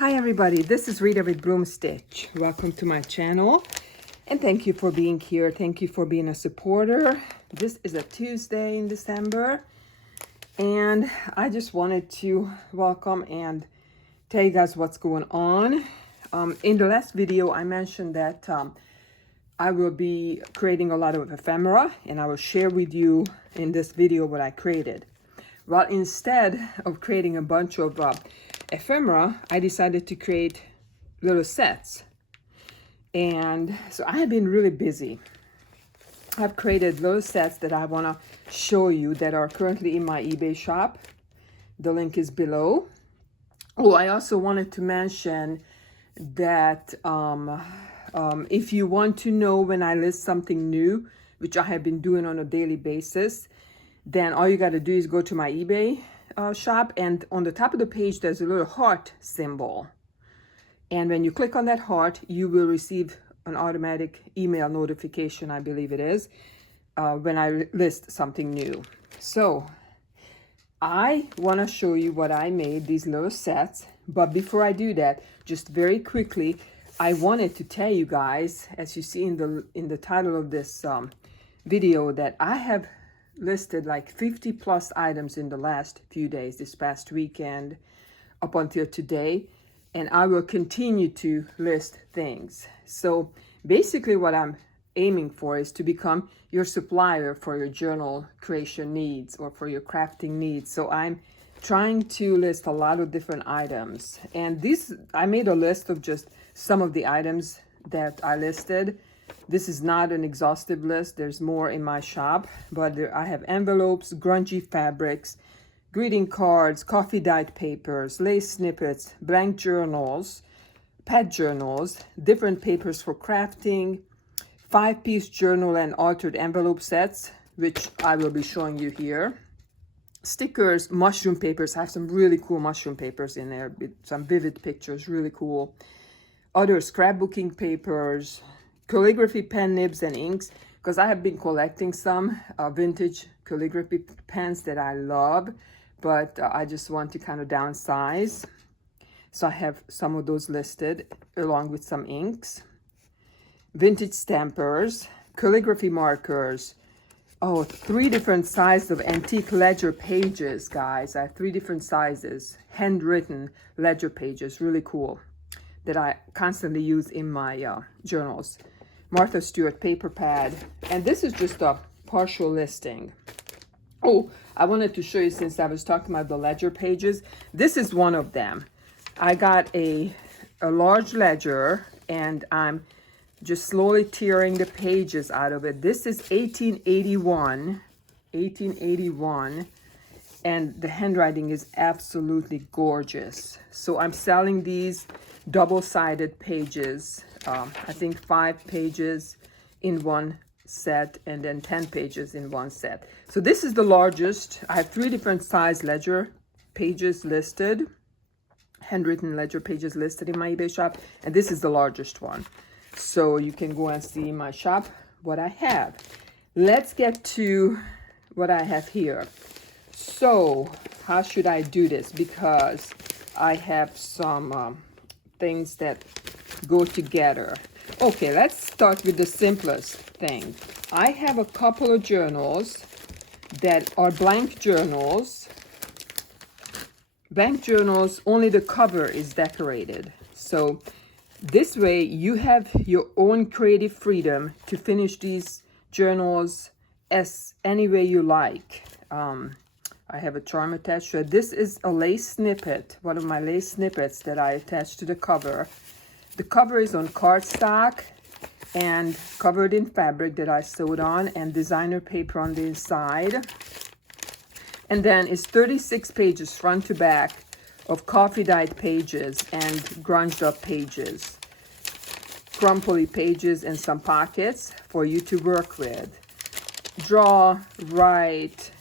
Hi everybody, this is Rita with Broom Stitch. Welcome to my channel and thank you for being here. Thank you for being a supporter. This is a Tuesday in December and I just wanted to welcome and tell you guys what's going on. In the last video I mentioned that I will be creating a lot of ephemera and I will share with you in this video what I created. Well, instead of creating a bunch of ephemera, I decided to create little sets. And so I have been really busy. I've created little sets that I want to show you that are currently in my eBay shop. The link is below. Oh, I also wanted to mention that if you want to know when I list something new, which I have been doing on a daily basis, then all you got to do is go to my eBay shop, and on the top of the page there's a little heart symbol, and when you click on that heart you will receive an automatic email notification, I believe it is, when I list something new. So I want to show you what I made, these little sets, but before I do that, just very quickly, I wanted to tell you guys, as you see in the title of this video, that I have listed like 50 plus items in the last few days, this past weekend up until today, and I will continue to list things. So basically what I'm aiming for is to become your supplier for your journal creation needs or for your crafting needs. So I'm trying to list a lot of different items, and I made a list of just some of the items that I listed. This is not an exhaustive list. There's more in my shop, but I have envelopes, grungy fabrics, greeting cards, coffee dyed papers, lace snippets, blank journals, pet journals, different papers for crafting, 5-piece journal and altered envelope sets, which I will be showing you here, stickers, mushroom papers. I have some really cool mushroom papers in there with some vivid pictures, really cool. Other scrapbooking papers, calligraphy pen nibs and inks, because I have been collecting some vintage calligraphy pens that I love, but I just want to kind of downsize. So I have some of those listed along with some inks, vintage stampers, calligraphy markers. Oh, 3 different sizes of antique ledger pages, guys. I have 3 different sizes, handwritten ledger pages, really cool, that I constantly use in my journals. Martha Stewart paper pad, and this is just a partial listing. Oh, I wanted to show you, since I was talking about the ledger pages, this is one of them. I got a large ledger and I'm just slowly tearing the pages out of it. This is 1881, and the handwriting is absolutely gorgeous. So I'm selling these double-sided pages, I think 5 pages in one set and then 10 pages in one set. So this is the largest. I have 3 different size ledger pages listed, handwritten ledger pages listed in my eBay shop, and this is the largest one. So you can go and see in my shop what I have. Let's get to what I have here. So how should I do this? Because I have some things that go together. Okay, let's start with the simplest thing. I have a couple of journals that are blank journals. Blank journals, only the cover is decorated. So this way you have your own creative freedom to finish these journals as any way you like. I have a charm attached to it. This is a lace snippet, one of my lace snippets that I attached to the cover. The cover is on cardstock and covered in fabric that I sewed on, and designer paper on the inside. And then it's 36 pages front to back of coffee dyed pages and grunged up pages, crumply pages, and some pockets for you to work with. Draw, write,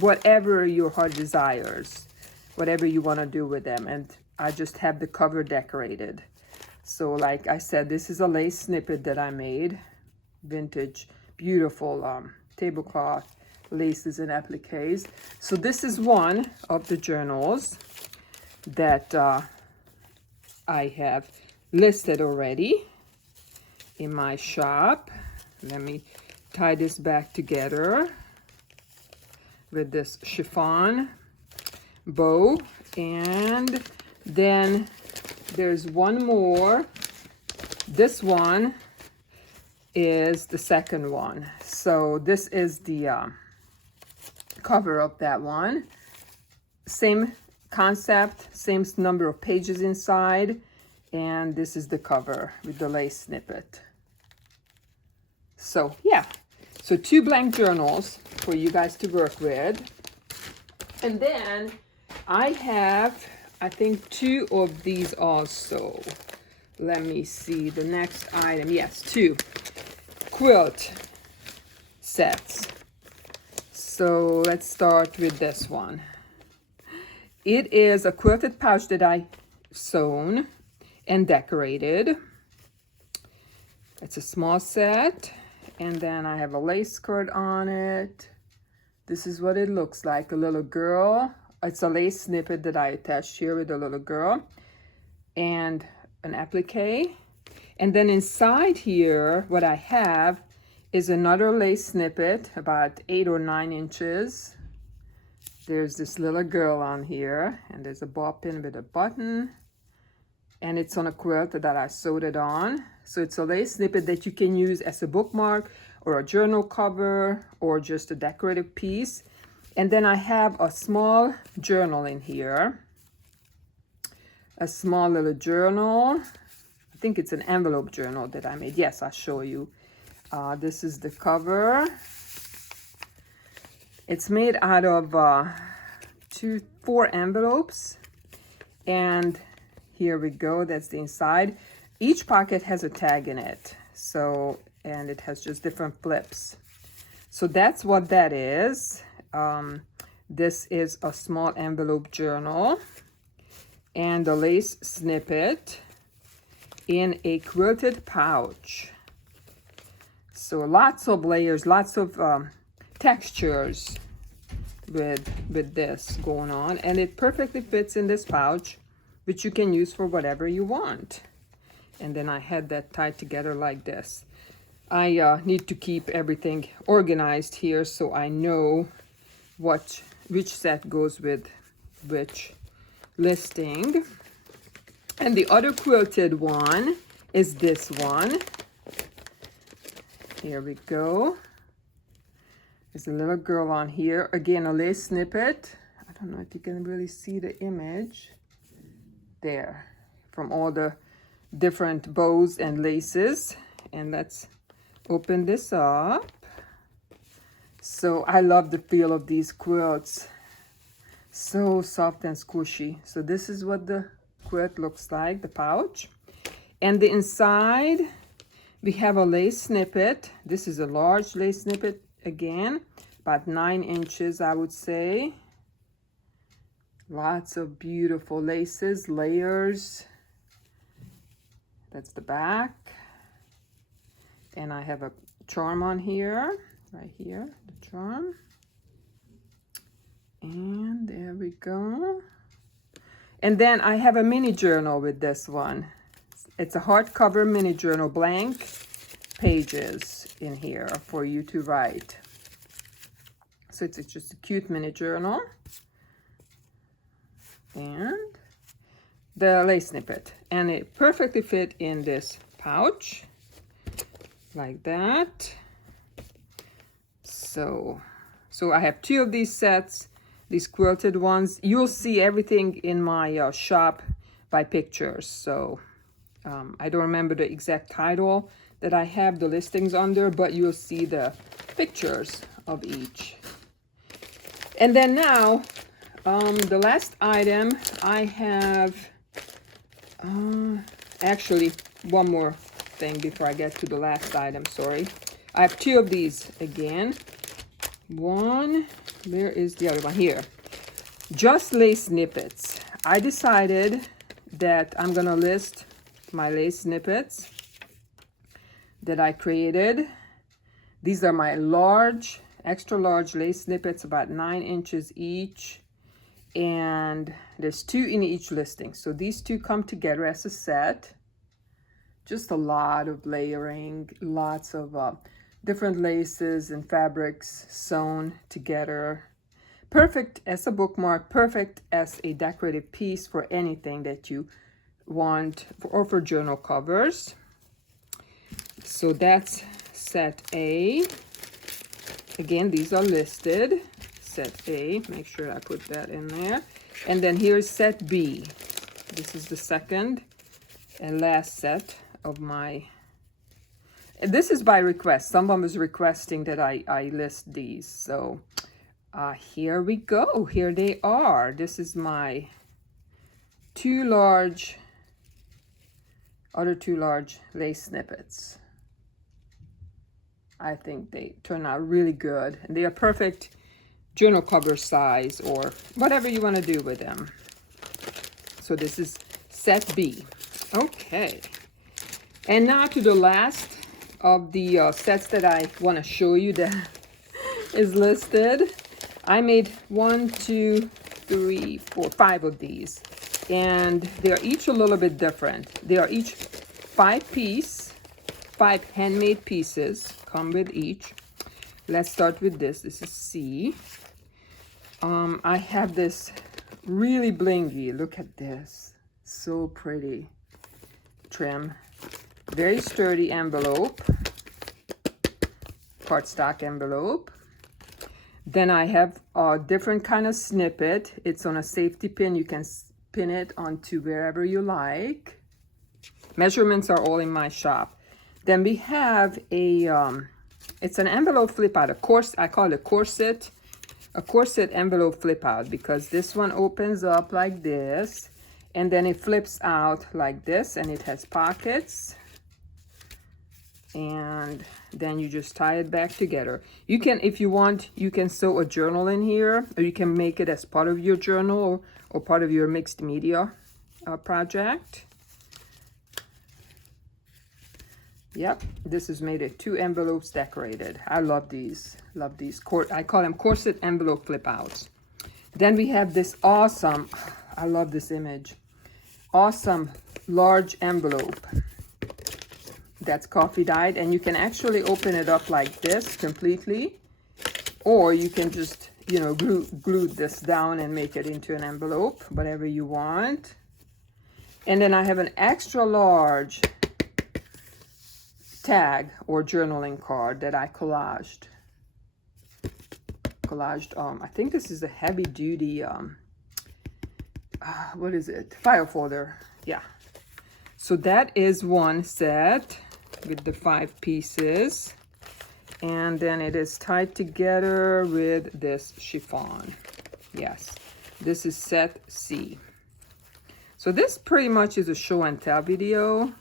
whatever your heart desires, whatever you want to do with them. And I just have the cover decorated. So like I said, this is a lace snippet that I made, vintage, beautiful tablecloth laces and appliques. So this is one of the journals that I have listed already in my shop. Let me tie this back together with this chiffon bow. And then there's one more. This one is the second one. So this is the cover of that one. Same concept, same number of pages inside, and this is the cover with the lace snippet. So yeah, so 2 blank journals for you guys to work with. And then I have, I think, 2 of these also. Let me see the next item. Yes, 2 quilt sets. So let's start with this one. It is a quilted pouch that I sewn and decorated. It's a small set, and then I have a lace skirt on it. This is what it looks like, a little girl. It's a lace snippet that I attached here with a little girl and an applique. And then inside here, what I have is another lace snippet, about 8 or 9 inches. There's this little girl on here, and there's a bob pin with a button, and it's on a quilt that I sewed it on. So it's a lace snippet that you can use as a bookmark or a journal cover or just a decorative piece. And then I have a small journal in here, a small little journal. I think it's an envelope journal that I made. Yes, I'll show you. This is the cover. It's made out of 4 envelopes, and here we go. That's the inside. Each pocket has a tag in it, so, and it has just different flips. So that's what that is. This is a small envelope journal and a lace snippet in a quilted pouch. So lots of layers, lots of textures with this going on, and it perfectly fits in this pouch, which you can use for whatever you want. And then I had that tied together like this. I need to keep everything organized here so I know which set goes with which listing. And the other quilted one is this one. Here we go. There's a little girl on here. Again, a lace snippet. I don't know if you can really see the image there from all the different bows and laces. And let's open this up. So I love the feel of these quilts. So soft and squishy. So this is what the quilt looks like, the pouch. And the inside, we have a lace snippet. This is a large lace snippet again, about 9 inches, I would say. Lots of beautiful laces, layers. That's the back. And I have a charm on here, right here, the charm. And there we go. And then I have a mini journal with this one. It's a hardcover mini journal, blank pages in here for you to write. So it's just a cute mini journal. And the lace snippet. And it perfectly fit in this pouch. Like that. So I have 2 of these sets, these quilted ones. You'll see everything in my shop by pictures. So I don't remember the exact title that I have the listings under, but you'll see the pictures of each. And then now, the last item I have, actually one more thing before I get to the last item, sorry. I have 2 of these again. One, where is the other one? Here. Just lace snippets. I decided that I'm gonna list my lace snippets that I created. These are my large, extra large lace snippets, about 9 inches each. And there's 2 in each listing. So these 2 come together as a set. Just a lot of layering, lots of different laces and fabrics sewn together. Perfect as a bookmark, perfect as a decorative piece for anything that you want, or for journal covers. So that's set A. Again, these are listed. Set A, make sure I put that in there. And then here's set B. This is the second and last set of my, this is by request. Someone was requesting that I list these. So here we go. Here they are. This is my other two large lace snippets. I think they turn out really good. And they are perfect journal cover size, or whatever you want to do with them. So this is set B. Okay. And now to the last of the sets that I want to show you that is listed. I made 1, 2, 3, 4, 5 of these. And they are each a little bit different. They are each 5 handmade pieces come with each. Let's start with this. This is C. I have this really blingy, look at this, so pretty trim, very sturdy envelope, cardstock envelope. Then I have a different kind of snippet. It's on a safety pin. You can pin it onto wherever you like. Measurements are all in my shop. Then we have a it's an envelope flip out, I call it a corset envelope flip out, because this one opens up like this and then it flips out like this, and it has pockets, and then you just tie it back together. You can, if you want, you can sew a journal in here, or you can make it as part of your journal, or part of your mixed media project. Yep, this is made of 2 envelopes decorated. I love these. Love these. I call them corset envelope flip outs. Then we have this awesome, I love this image, awesome large envelope that's coffee dyed, and you can actually open it up like this completely, or you can just, you know, glue this down and make it into an envelope, whatever you want. And then I have an extra large tag or journaling card that I collaged. I think this is a heavy duty what is it, file folder. Yeah, so that is one set with the 5 pieces, and then it is tied together with this chiffon. Yes, this is set C. So this pretty much is a show and tell video.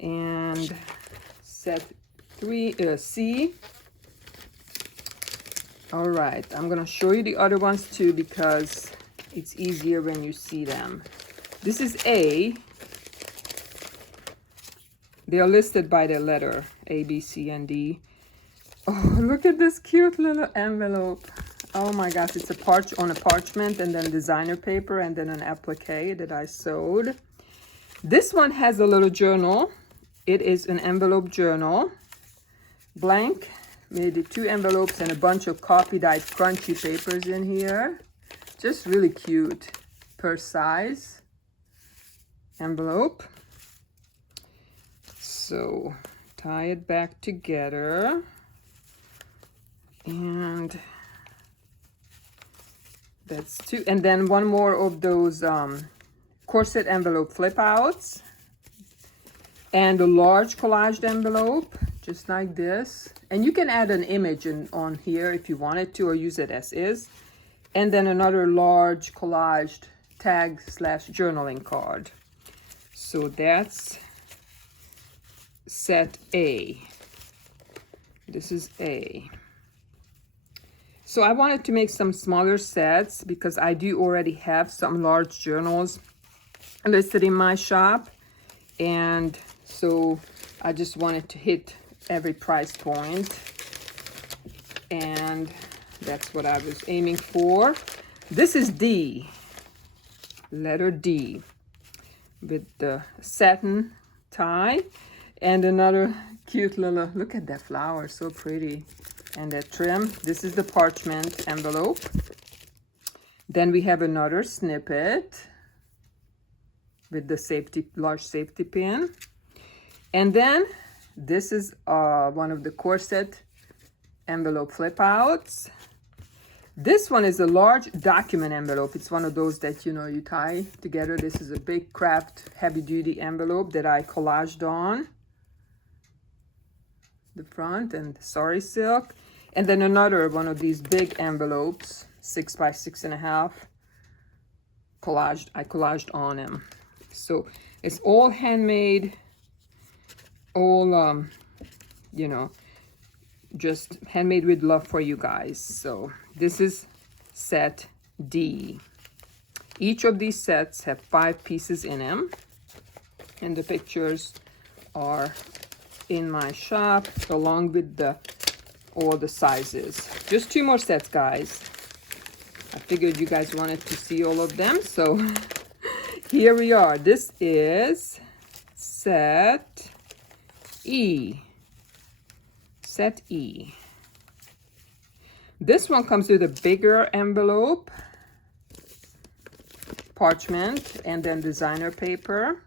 And set 3 C. All right, I'm gonna show you the other ones too, because it's easier when you see them. This is A. They are listed by the letter A, B, C, and D. Oh, look at this cute little envelope. Oh my gosh, it's on a parchment, and then designer paper, and then an applique that I sewed. This one has a little journal. It is an envelope journal, blank, made 2 envelopes and a bunch of coffee dyed crunchy papers in here. Just really cute, purse size envelope. So tie it back together, and that's 2. And then one more of those corset envelope flip outs, and a large collaged envelope, just like this. And you can add an image on here if you wanted to, or use it as is. And then another large collaged tag / journaling card. So that's set A. This is A. So I wanted to make some smaller sets because I do already have some large journals listed in my shop. And so I just wanted to hit every price point, and that's what I was aiming for. This is D, letter D, with the satin tie. And another cute little, look at that flower, so pretty. And that trim. This is the parchment envelope. Then we have another snippet with the large safety pin. And then this is one of the corset envelope flip outs. This one is a large document envelope. It's one of those that, you know, you tie together. This is a big craft heavy duty envelope that I collaged on the front and sari silk. And then another one of these big envelopes, 6 by 6.5, I collaged on them. So it's all handmade, all you know, just handmade with love for you guys. So this is set D. Each of these sets have 5 pieces in them, and the pictures are in my shop along with all the sizes. Just 2 more sets, guys. I figured you guys wanted to see all of them, so here we are. This is set E. Set E. This one comes with a bigger envelope, parchment, and then designer paper.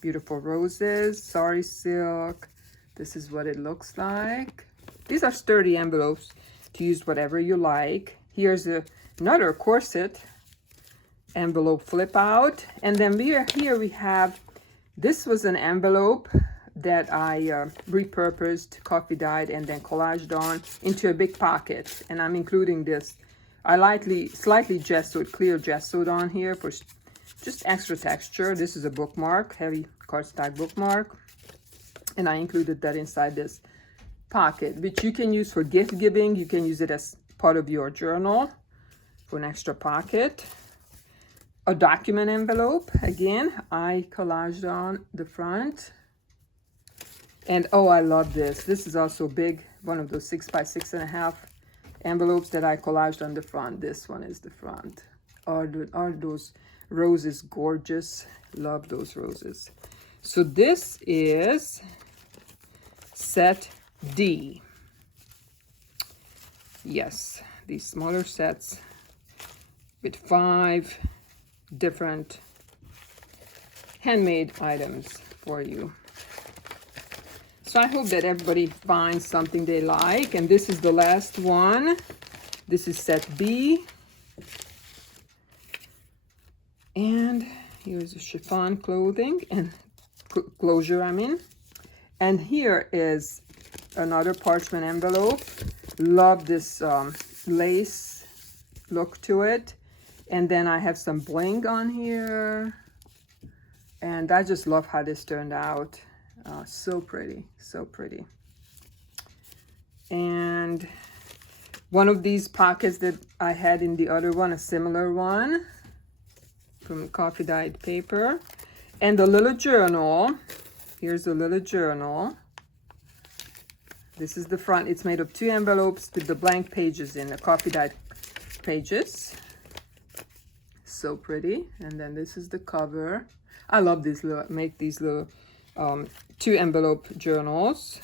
Beautiful roses, sari silk. This is what it looks like. These are sturdy envelopes to use whatever you like. Here's another corset envelope flip out. And then here we have, this was an envelope that I repurposed, coffee dyed, and then collaged on into a big pocket. And I'm including this. I slightly gessoed, clear gessoed on here for just extra texture. This is a bookmark, heavy cardstock bookmark. And I included that inside this pocket, which you can use for gift giving. You can use it as part of your journal for an extra pocket. A document envelope, again, I collaged on the front. And oh, I love this. This is also big, one of those 6 by 6.5 envelopes that I collaged on the front. This one is the front. Are those roses gorgeous? Love those roses. So this is set D. Yes, these smaller sets with 5 different handmade items for you. So I hope that everybody finds something they like. And this is the last one. This is set B. And here's a chiffon clothing and closure, I mean. And here is another parchment envelope. Love this lace look to it. And then I have some bling on here. And I just love how this turned out. So pretty, so pretty. And one of these pockets that I had in the other one, a similar one from coffee dyed paper. And the little journal. Here's a little journal. This is the front. It's made of 2 envelopes with the blank pages in the coffee dyed pages. So pretty. And then this is the cover. I love these little, make these little 2 envelope journals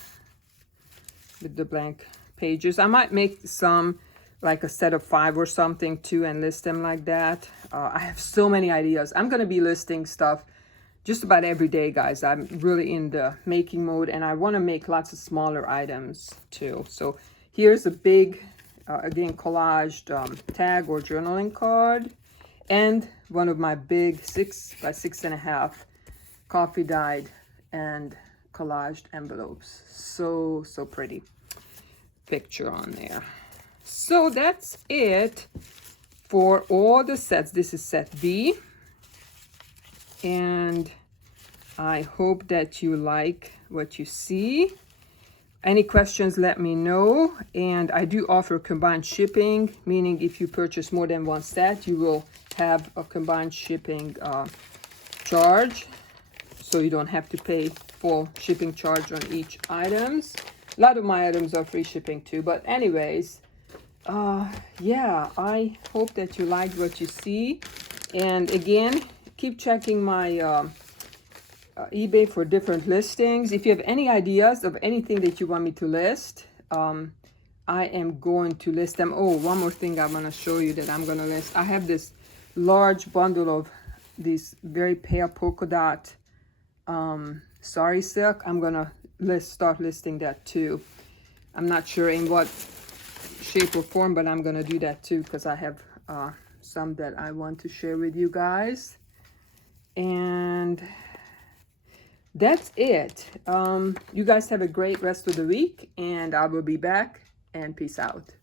with the blank pages. I might make some, like a set of 5 or something too, and list them like that. I have so many ideas. I'm going to be listing stuff just about every day, guys. I'm really in the making mode, and I want to make lots of smaller items too. So here's a big, again, collaged tag or journaling card, and one of my big 6 by 6.5 coffee dyed and collaged envelopes. So pretty picture on there. So that's it for all the sets. This is set B, and I hope that you like what you see. Any questions, let me know. And I do offer combined shipping, meaning if you purchase more than 1 set, you will have a combined shipping charge, so you don't have to pay full shipping charge on each items. A lot of my items are free shipping too, but anyways, yeah, I hope that you liked what you see. And again, keep checking my eBay for different listings. If you have any ideas of anything that you want me to list, I am going to list them. Oh, one more thing I want to show you that I'm going to list. I have this large bundle of these very pale polka dot sari silk. I'm going to start listing that too. I'm not sure in what shape or form, but I'm going to do that too because I have some that I want to share with you guys. And that's it. You guys have a great rest of the week, and I will be back, and peace out.